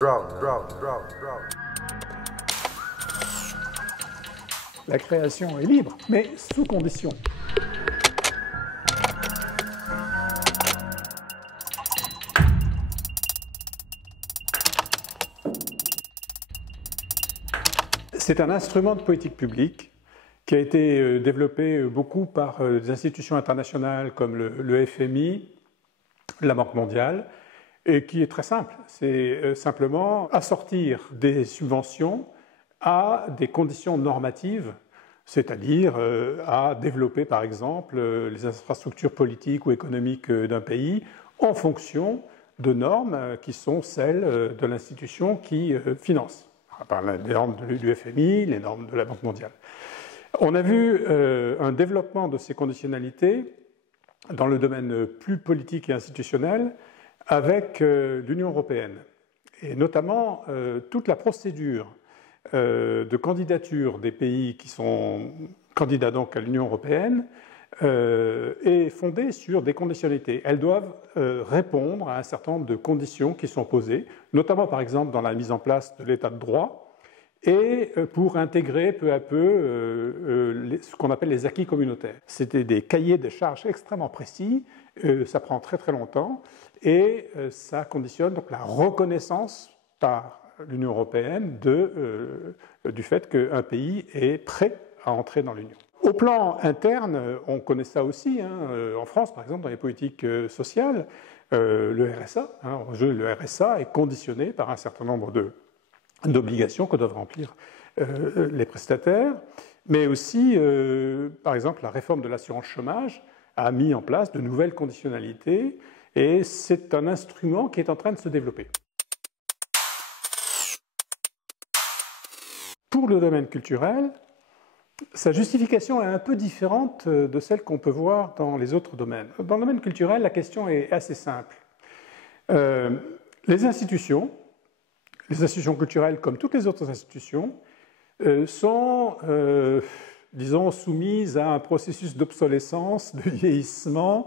La création est libre, mais sous condition. C'est un instrument de politique publique qui a été développé beaucoup par des institutions internationales comme le FMI, la Banque mondiale, et qui est très simple. C'est simplement assortir des subventions à des conditions normatives, c'est-à-dire à développer par exemple les infrastructures politiques ou économiques d'un pays en fonction de normes qui sont celles de l'institution qui finance. Par les normes du FMI, les normes de la Banque mondiale. On a vu un développement de ces conditionnalités dans le domaine plus politique et institutionnel avec l'Union européenne, et notamment toute la procédure de candidature des pays qui sont candidats donc à l'Union européenne est fondée sur des conditionnalités. Elles doivent répondre à un certain nombre de conditions qui sont posées, notamment par exemple dans la mise en place de l'état de droit, et pour intégrer peu à peu ce qu'on appelle les acquis communautaires. C'était des cahiers de charges extrêmement précis, ça prend très très longtemps, et ça conditionne donc la reconnaissance par l'Union européenne du fait qu'un pays est prêt à entrer dans l'Union. Au plan interne, on connaît ça aussi, en France par exemple, dans les politiques sociales, le RSA, le RSA est conditionné par un certain nombre d'obligations que doivent remplir les prestataires, mais aussi, par exemple, la réforme de l'assurance chômage a mis en place de nouvelles conditionnalités, et c'est un instrument qui est en train de se développer. Pour le domaine culturel, sa justification est un peu différente de celle qu'on peut voir dans les autres domaines. Dans le domaine culturel, la question est assez simple. Les institutions culturelles, comme toutes les autres institutions, sont, disons, soumises à un processus d'obsolescence, de vieillissement.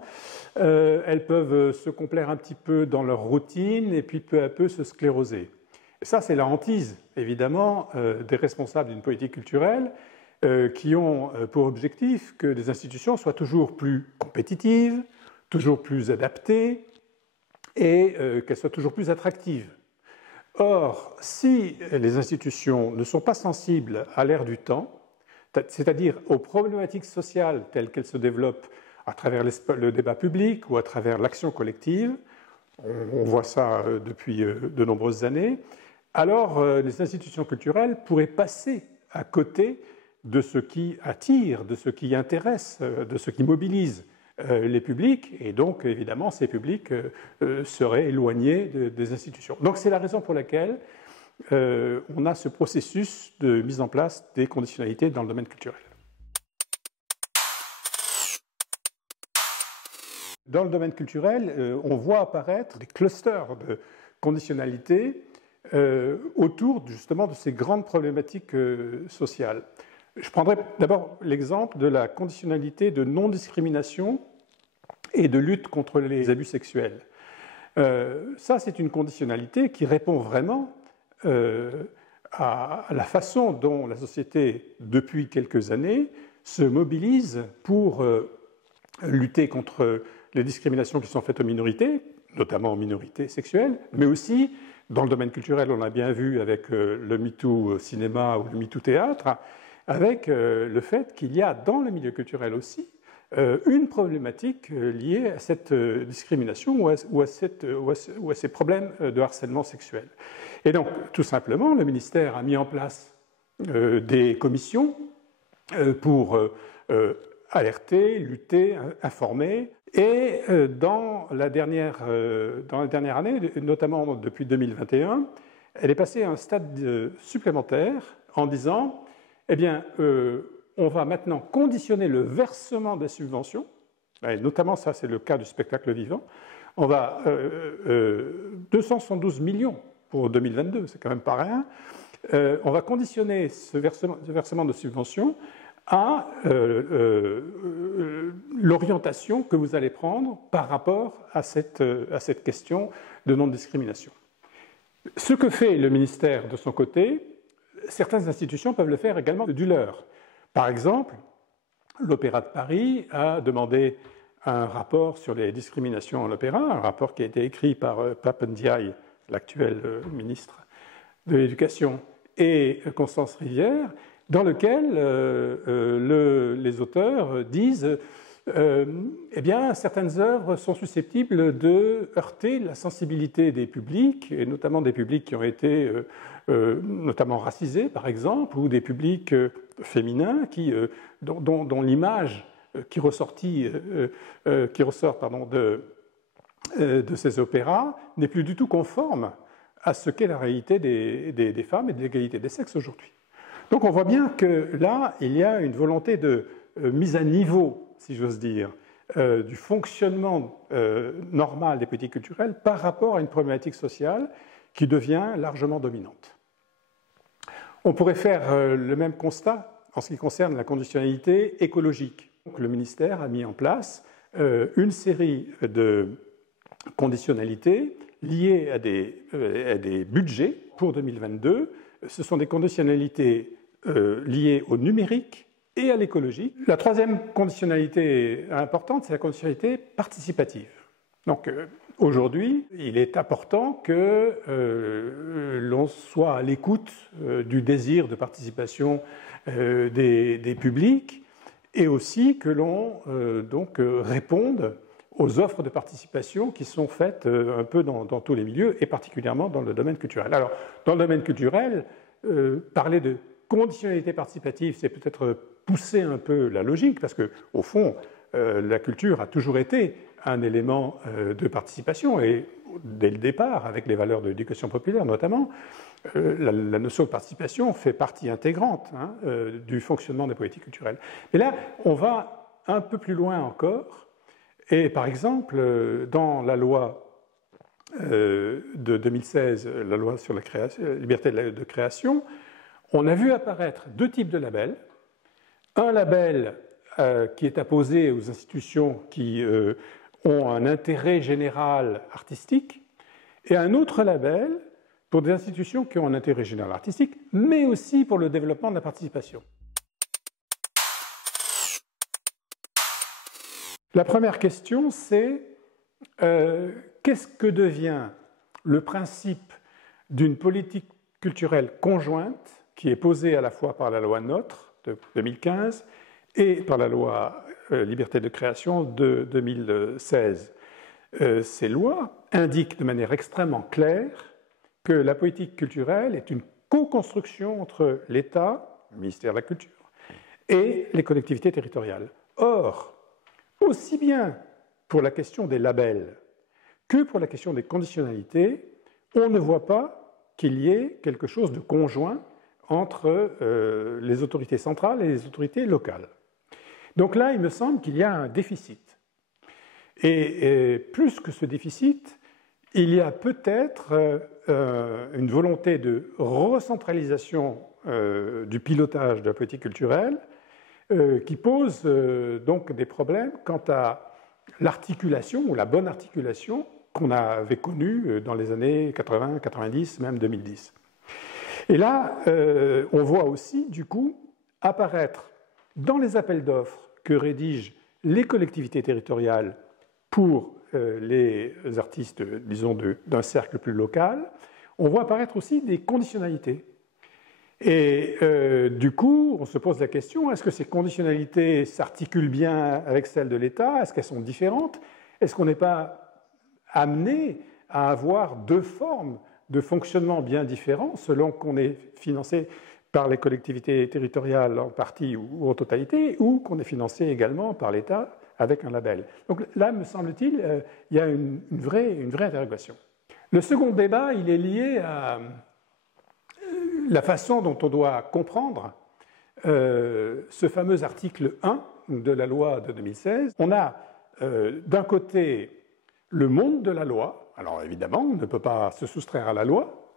Elles peuvent se complaire un petit peu dans leur routine et puis peu à peu se scléroser. Et ça, c'est la hantise, évidemment, des responsables d'une politique culturelle qui ont pour objectif que les institutions soient toujours plus compétitives, toujours plus adaptées et qu'elles soient toujours plus attractives. Or, si les institutions ne sont pas sensibles à l'ère du temps, c'est-à-dire aux problématiques sociales telles qu'elles se développent à travers le débat public ou à travers l'action collective, on voit ça depuis de nombreuses années, alors les institutions culturelles pourraient passer à côté de ce qui attire, de ce qui intéresse, de ce qui mobilise les publics, et donc évidemment ces publics seraient éloignés des institutions. Donc c'est la raison pour laquelle on a ce processus de mise en place des conditionnalités dans le domaine culturel. Dans le domaine culturel, on voit apparaître des clusters de conditionnalités autour justement de ces grandes problématiques sociales. Je prendrai d'abord l'exemple de la conditionnalité de non-discrimination et de lutte contre les abus sexuels. Ça, c'est une conditionnalité qui répond vraiment à la façon dont la société, depuis quelques années, se mobilise pour lutter contre les discriminations qui sont faites aux minorités, notamment aux minorités sexuelles, mais aussi, dans le domaine culturel, on l'a bien vu avec le MeToo cinéma ou le MeToo théâtre, avec le fait qu'il y a dans le milieu culturel aussi une problématique liée à cette discrimination ou à ces problèmes de harcèlement sexuel. Et donc, tout simplement, le ministère a mis en place des commissions pour alerter, lutter, informer. Et dans la dernière année, notamment depuis 2021, elle est passée à un stade supplémentaire en disant eh bien, on va maintenant conditionner le versement des subventions, et notamment ça c'est le cas du spectacle vivant, on va 272 millions pour 2022, c'est quand même pas rien, on va conditionner ce versement de subventions à l'orientation que vous allez prendre par rapport à cette question de non-discrimination. Ce que fait le ministère de son côté, certaines institutions peuvent le faire également du leur. Par exemple, l'Opéra de Paris a demandé un rapport sur les discriminations à l'opéra, un rapport qui a été écrit par Pape Ndiaye, l'actuel ministre de l'Éducation, et Constance Rivière, dans lequel les auteurs disent eh bien, certaines œuvres sont susceptibles de heurter la sensibilité des publics, et notamment des publics qui ont été notamment racisés, par exemple, ou des publics féminins dont l'image qui ressort de ces opéras n'est plus du tout conforme à ce qu'est la réalité des femmes et de l'égalité des sexes aujourd'hui. Donc on voit bien que là, il y a une volonté de mise à niveau, si j'ose dire, du fonctionnement normal des politiques culturelles par rapport à une problématique sociale qui devient largement dominante. On pourrait faire le même constat en ce qui concerne la conditionnalité écologique. Donc, le ministère a mis en place une série de conditionnalités liées à des budgets pour 2022. Ce sont des conditionnalités liées au numérique et à l'écologie. La troisième conditionnalité importante, c'est la conditionnalité participative. Donc, aujourd'hui, il est important que l'on soit à l'écoute du désir de participation des publics et aussi que l'on réponde aux offres de participation qui sont faites un peu dans tous les milieux et particulièrement dans le domaine culturel. Alors, dans le domaine culturel, parler de conditionnalité participative, c'est peut-être pousser un peu la logique parce que, au fond, la culture a toujours été un élément de participation et dès le départ, avec les valeurs de l'éducation populaire notamment, la notion de participation fait partie intégrante du fonctionnement des politiques culturelles. Et là, on va un peu plus loin encore et par exemple, dans la loi de 2016, la loi sur la liberté de création, on a vu apparaître deux types de labels. Un label qui est apposé aux institutions qui ont un intérêt général artistique, et un autre label pour des institutions qui ont un intérêt général artistique, mais aussi pour le développement de la participation. La première question, c'est qu'est-ce que devient le principe d'une politique culturelle conjointe qui est posée à la fois par la loi NOTRe de 2015 et par la loi Liberté de création de 2016. Ces lois indiquent de manière extrêmement claire que la politique culturelle est une co-construction entre l'État, le ministère de la Culture, et les collectivités territoriales. Or, aussi bien pour la question des labels que pour la question des conditionnalités, on ne voit pas qu'il y ait quelque chose de conjoint entre les autorités centrales et les autorités locales. Donc là, il me semble qu'il y a un déficit. Et plus que ce déficit, il y a peut-être une volonté de recentralisation du pilotage de la politique culturelle qui pose donc des problèmes quant à l'articulation ou la bonne articulation qu'on avait connue dans les années 80, 90, même 2010. Et là, on voit aussi, du coup, apparaître dans les appels d'offres que rédigent les collectivités territoriales pour les artistes, disons, d'un cercle plus local, on voit apparaître aussi des conditionnalités. Et du coup, on se pose la question, est-ce que ces conditionnalités s'articulent bien avec celles de l'État? Est-ce qu'elles sont différentes? Est-ce qu'on n'est pas amené à avoir deux formes de fonctionnement bien différents selon qu'on est financé par les collectivités territoriales en partie ou en totalité, ou qu'on est financé également par l'État avec un label. Donc là, me semble-t-il, il y a une vraie interrogation. Le second débat, il est lié à la façon dont on doit comprendre ce fameux article 1 de la loi de 2016. On a d'un côté le monde de la loi. Alors évidemment, on ne peut pas se soustraire à la loi.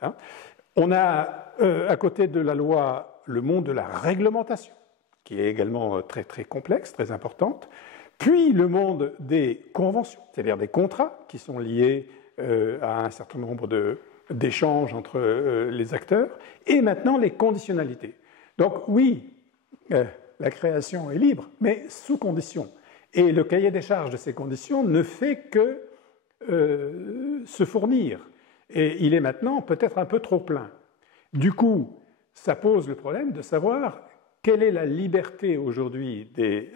On a à côté de la loi le monde de la réglementation, qui est également très, très complexe, très importante. Puis le monde des conventions, c'est-à-dire des contrats qui sont liés à un certain nombre d'échange entre les acteurs, et maintenant les conditionnalités. Donc oui, la création est libre, mais sous conditions. Et le cahier des charges de ces conditions ne fait que se fournir. Et il est maintenant peut-être un peu trop plein. Du coup, ça pose le problème de savoir quelle est la liberté aujourd'hui des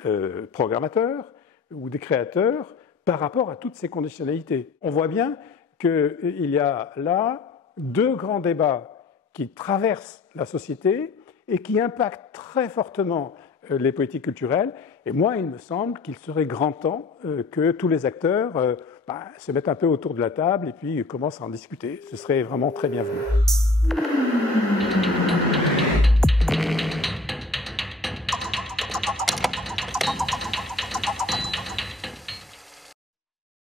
programmateurs ou des créateurs par rapport à toutes ces conditionnalités. On voit bien qu'il y a là deux grands débats qui traversent la société et qui impactent très fortement les politiques culturelles. Et moi, il me semble qu'il serait grand temps que tous les acteurs se mettent un peu autour de la table et puis commencent à en discuter. Ce serait vraiment très bienvenu.